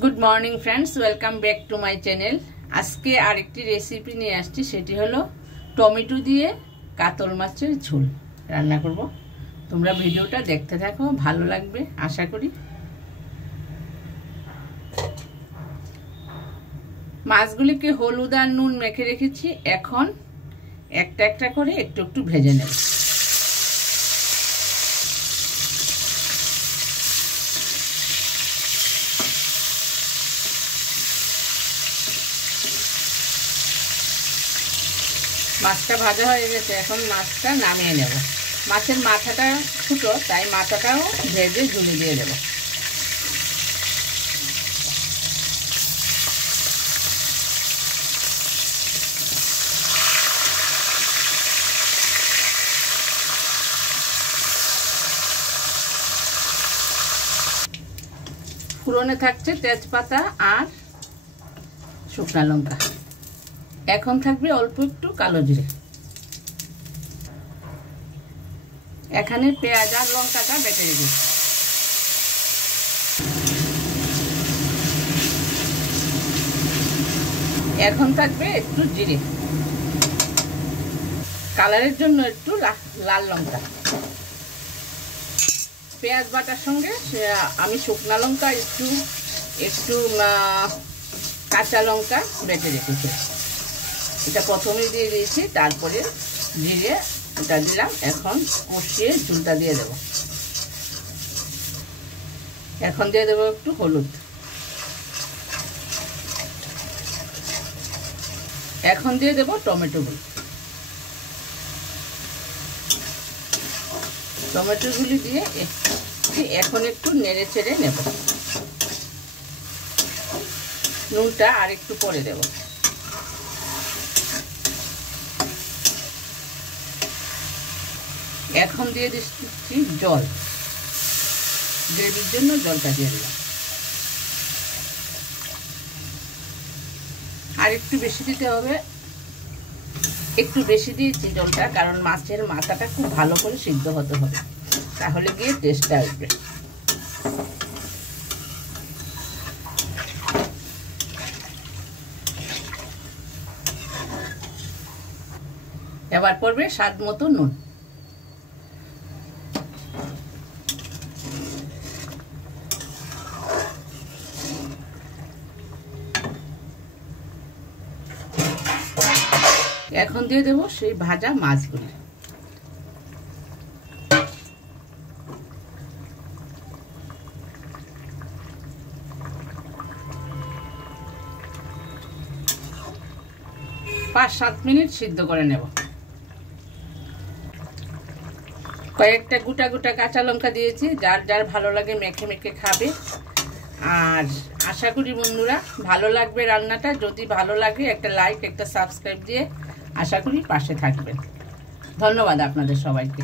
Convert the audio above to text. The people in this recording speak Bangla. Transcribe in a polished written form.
Good morning friends, welcome back to my channel. आज के आरेकटी रेसिपि निये आसछि, सेटी हलो टमेटो दिए कातल माछेर झोल रान्ना करब। तोमरा भिडियोटा देखते थाको, भालो लागबे आशा करी। माछगुलिके हलुद आर नुन मेखे रेखेछि, एखन एकटा एकटा करे एकटु एकटु भेजे नेब। মাছটা ভাজা হয়ে গেছে, এখন মাছটা নামিয়ে নেব। মাছের মাথাটা ছোটো, তাই মাথাটাও ভেজে ঝুলি দিয়ে দেব। ফোড়নে থাকছে তেজপাতা আর শুকনা লঙ্কা। এখন থাকবে অল্প একটু কালো জিরে। এখানে পেঁয়াজ আর লঙ্কাটা বেটে রেখেছি। এখন থাকবে একটু জিরে, কালারের জন্য একটু লাল লঙ্কা। পেঁয়াজ বাটার সঙ্গে আমি শুকনা লঙ্কা একটু একটু কাঁচা লঙ্কা বেটে রেখেছি। এটা প্রথমে দিয়ে দিয়েছি, তারপরে জিরে ওটা দিলাম। এখন কষিয়ে ঝুলটা দিয়ে দেব। এখন দিয়ে দেবো একটু হলুদ। এখন দিয়ে দেবো টমেটোগুলো। টমেটোগুলি দিয়ে এখন একটু নেড়ে চেড়ে নেব। নুনটা আর একটু পরে দেব। এখন দিয়ে দিচ্ছি জল, গ্রেভির জন্য জলটা দিয়ে দিলাম। আর একটু বেশি দিতে হবে, একটু বেশি দিয়েছি জলটা, কারণ মাছের মাথাটা খুব ভালো করে সিদ্ধ হতে হবে, তাহলে গিয়ে টেস্টটা আসবে। এবার পড়বে স্বাদ মতো নুন। এখন দিয়ে দেব সেই ভাজা মাছগুলি। 5-7 মিনিট সিদ্ধ করে নেব। কয়েকটা গোটা গোটা কাঁচা লঙ্কা দিয়েছি, যার যার ভালো লাগে মেখে মেখে খাবে। আর আশা করি বন্ধুরা ভালো লাগবে রান্নাটা। যদি ভালো লাগে একটা লাইক, একটা সাবস্ক্রাইব দিয়ে আশা করি পাশে থাকবেন। ধন্যবাদ আপনাদের সবাইকে।